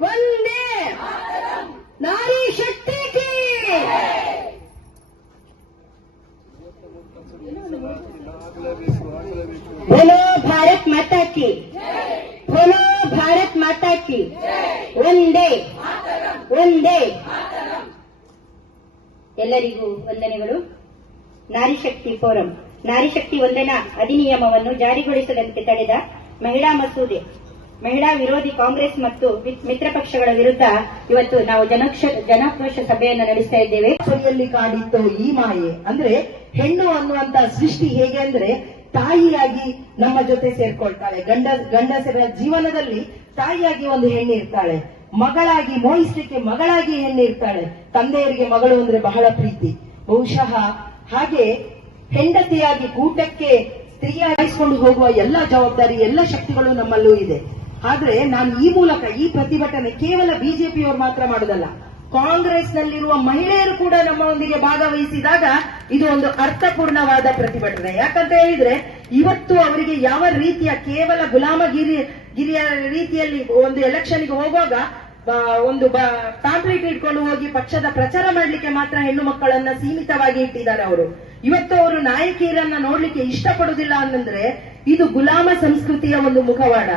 वंदे नारी शक्ति की बोलो भारत माता की बोलो भारत माता की वंदे वंदे ಎಲ್ಲರಿಗೂ ವಂದನೆಗಳು. ನಾರಿ ಶಕ್ತಿ ಫೋರಂ ನಾರಿ ಶಕ್ತಿ ವಂದನಾ ಅಧಿನಿಯಮವನ್ನು ಜಾರಿಗೊಳಿಸದಂತೆ ತಡೆದ ಮಹಿಳಾ ಮಸೂದೆ ಮಹಿಳಾ ವಿರೋಧಿ ಕಾಂಗ್ರೆಸ್ ಮತ್ತು ಮಿತ್ರ ಪಕ್ಷಗಳ ವಿರುದ್ಧ ಇವತ್ತು ನಾವು ಜನಾಕ್ರೋಶ ಸಭೆಯನ್ನು ನಡೆಸ್ತಾ ಇದ್ದೇವೆ. ಸರಿಯಲ್ಲಿ ಕಾಡಿತ್ತು ಈ ಮಾಯೆ ಅಂದ್ರೆ ಹೆಣ್ಣು ಅನ್ನುವಂತ ಸೃಷ್ಟಿ ಹೇಗೆ ಅಂದ್ರೆ ತಾಯಿಯಾಗಿ ನಮ್ಮ ಜೊತೆ ಸೇರ್ಕೊಳ್ತಾಳೆ. ಗಂಡಸರ ಜೀವನದಲ್ಲಿ ತಾಯಿಯಾಗಿ ಒಂದು ಹೆಣ್ಣು ಇರ್ತಾಳೆ, ಮಗಳಾಗಿ ಮೋಹಿಸ್ಲಿಕ್ಕೆ ಮಗಳಾಗಿ ಹೆಣ್ಣು ಇರ್ತಾಳೆ. ತಂದೆಯರಿಗೆ ಮಗಳು ಅಂದ್ರೆ ಬಹಳ ಪ್ರೀತಿ. ಬಹುಶಃ ಹಾಗೆ ಹೆಂಡತಿಯಾಗಿ ಕೂಟಕ್ಕೆ ಸ್ತ್ರೀಯಾಗಿಸಿಕೊಂಡು ಹೋಗುವ ಎಲ್ಲ ಜವಾಬ್ದಾರಿ ಎಲ್ಲ ಶಕ್ತಿಗಳು ನಮ್ಮಲ್ಲೂ ಇದೆ. ಆದ್ರೆ ನಾನು ಈ ಮೂಲಕ ಈ ಪ್ರತಿಭಟನೆ ಕೇವಲ ಬಿಜೆಪಿಯವರು ಮಾತ್ರ ಮಾಡುವುದಲ್ಲ, ಕಾಂಗ್ರೆಸ್ನಲ್ಲಿರುವ ಮಹಿಳೆಯರು ಕೂಡ ನಮ್ಮೊಂದಿಗೆ ಭಾಗವಹಿಸಿದಾಗ ಇದು ಒಂದು ಅರ್ಥಪೂರ್ಣವಾದ ಪ್ರತಿಭಟನೆ. ಯಾಕಂತ ಹೇಳಿದ್ರೆ ಇವತ್ತು ಅವರಿಗೆ ಯಾವ ರೀತಿಯ ಕೇವಲ ಗುಲಾಮಗಿರಿಯ ರೀತಿಯಲ್ಲಿ ಒಂದು ಎಲೆಕ್ಷನ್ಗೆ ಹೋಗುವಾಗ ಒಂದು ಪ್ಯಾಂಪ್ಲೆಟ್ ಇಟ್ಕೊಂಡು ಹೋಗಿ ಪಕ್ಷದ ಪ್ರಚಾರ ಮಾಡಲಿಕ್ಕೆ ಮಾತ್ರ ಹೆಣ್ಣು ಮಕ್ಕಳನ್ನ ಸೀಮಿತವಾಗಿ ಇಟ್ಟಿದ್ದಾರೆ ಅವರು. ಇವತ್ತು ಅವರು ನಾಯಕಿಯರನ್ನ ನೋಡ್ಲಿಕ್ಕೆ ಇಷ್ಟಪಡುವುದಿಲ್ಲ ಅಂತಂದ್ರೆ ಇದು ಗುಲಾಮ ಸಂಸ್ಕೃತಿಯ ಒಂದು ಮುಖವಾಡ.